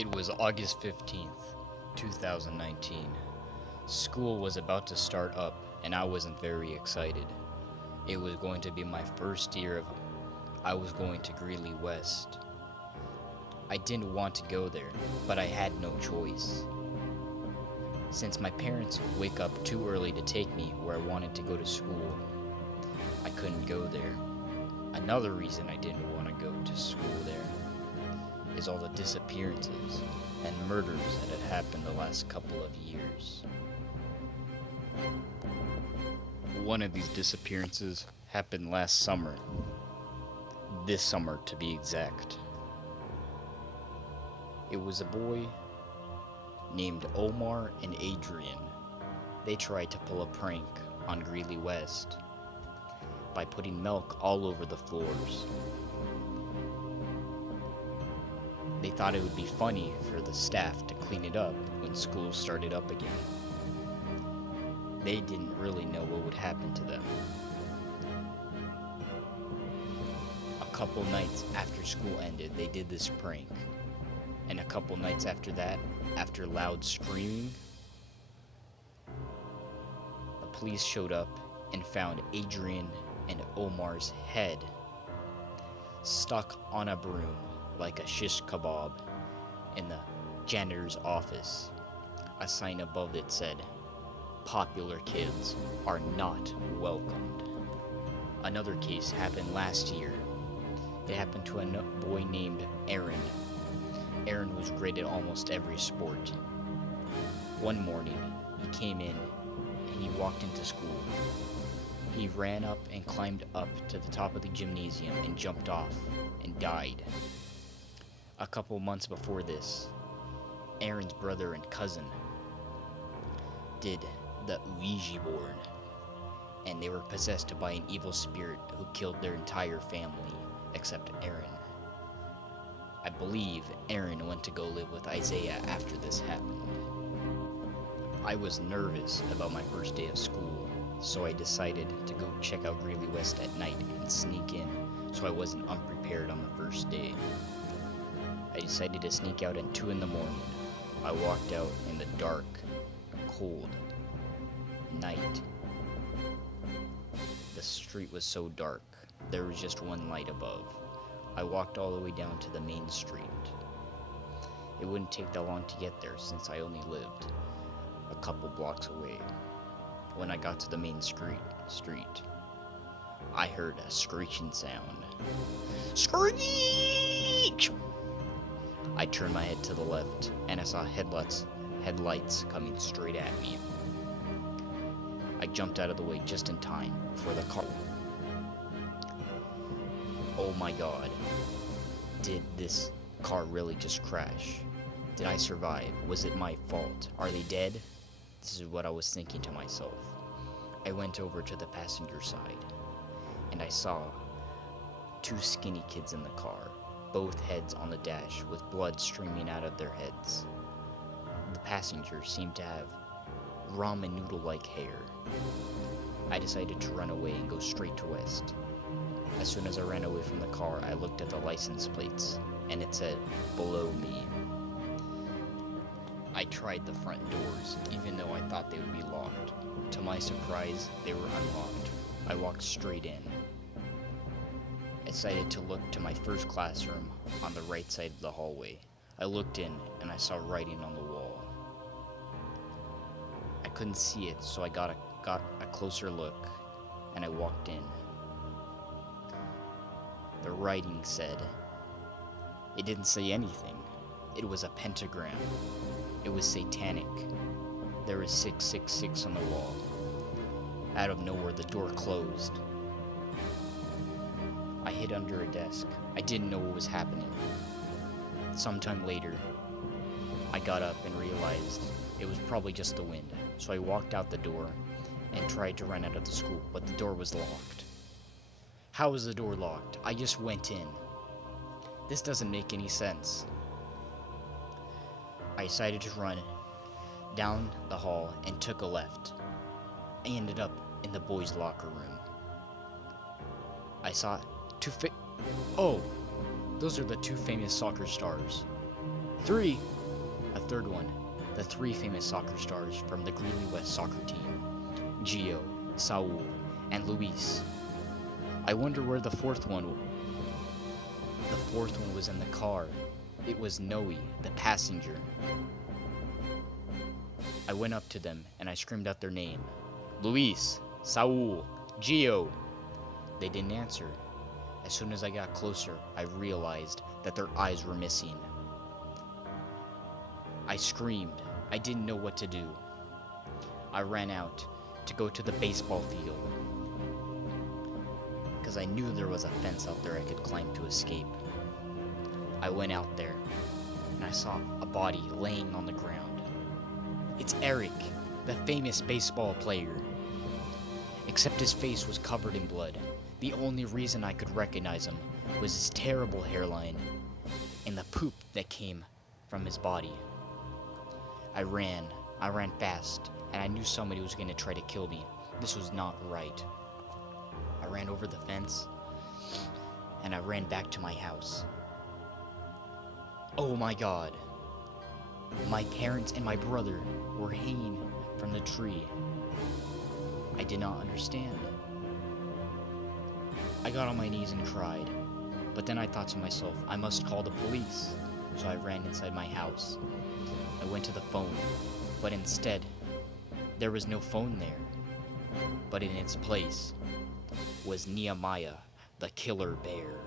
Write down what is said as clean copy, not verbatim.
It was August 15th, 2019. School was about to start up, and I wasn't very excited. It was going to be my first year of I was going to Greeley West. I didn't want to go there, but I had no choice. Since my parents wake up too early to take me where I wanted to go to school, I couldn't go there. Another reason I didn't want to go to school there is all the disappearances and murders that had happened the last couple of years. One of these disappearances happened last summer. This summer, to be exact. It was a boy named Omar and Adrian. They tried to pull a prank on Greeley West by putting milk all over the floors. They thought it would be funny for the staff to clean it up when school started up again. They didn't really know what would happen to them. A couple nights after school ended, they did this prank. And a couple nights after that, after loud screaming, the police showed up and found Adrian and Omar's head stuck on a broom like a shish kebab in the janitor's office. A sign above it said, "Popular kids are not welcomed." Another case happened last year. It happened to a boy named Aaron. Aaron was great at almost every sport. One morning, he came in and he walked into school. He ran up and climbed up to the top of the gymnasium and jumped off and died. A couple months before this, Aaron's brother and cousin did the Ouija board, and they were possessed by an evil spirit who killed their entire family except Aaron. I believe Aaron went to go live with Isaiah after this happened. I was nervous about my first day of school, so I decided to go check out Greeley West at night and sneak in so I wasn't unprepared on the first day. I decided to sneak out at 2 in the morning. I walked out in the dark, cold night. The street was so dark, there was just one light above. I walked all the way down to the main street. It wouldn't take that long to get there since I only lived a couple blocks away. When I got to the main street, I heard a screeching sound. Screech! I turned my head to the left and I saw headlights coming straight at me. I jumped out of the way just in time before the car. Oh my god, did this car really just crash? Did I survive? Was it my fault? Are they dead? This is what I was thinking to myself. I went over to the passenger side, and I saw 2 skinny kids in the car, both heads on the dash with blood streaming out of their heads. The passengers seemed to have ramen noodle-like hair. I decided to run away and go straight to West. As soon as I ran away from the car, I looked at the license plates, and it said, "Below me." I tried the front doors, even though I thought they would be locked. To my surprise, they were unlocked. I walked straight in. I decided to look to my first classroom on the right side of the hallway. I looked in, and I saw writing on the wall. I couldn't see it, so I got a closer look, and I walked in. The writing said, it didn't say anything. It was a pentagram. It was satanic. There was 666 on the wall. Out of nowhere, the door closed. I hid under a desk. I didn't know what was happening. Sometime later, I got up and realized it was probably just the wind. So I walked out the door and tried to run out of the school, but the door was locked. How was the door locked? I just went in. This doesn't make any sense. I decided to run down the hall and took a left. I ended up in the boys' locker room. I saw Oh, those are the 2 famous soccer stars. 3! A third one. The 3 famous soccer stars from the Greeley West soccer team. Gio, Saul, and Luis. I wonder where the fourth one was in the car. It was Noe, the passenger. I went up to them and I screamed out their name. Luis, Saul, Gio. They didn't answer. As soon as I got closer, I realized that their eyes were missing. I screamed. I didn't know what to do. I ran out to go to the baseball field because I knew there was a fence out there I could climb to escape. I went out there and I saw a body laying on the ground. It's Eric, the famous baseball player. Except his face was covered in blood. The only reason I could recognize him was his terrible hairline and the poop that came from his body. I ran fast, and I knew somebody was going to try to kill me. This was not right. I ran over the fence, and I ran back to my house. Oh my God. My parents and my brother were hanging from the tree. I did not understand. I got on my knees and cried, but then I thought to myself, I must call the police. So I ran inside my house. I went to the phone, but instead, there was no phone there. But in its place was Nehemiah, the killer bear.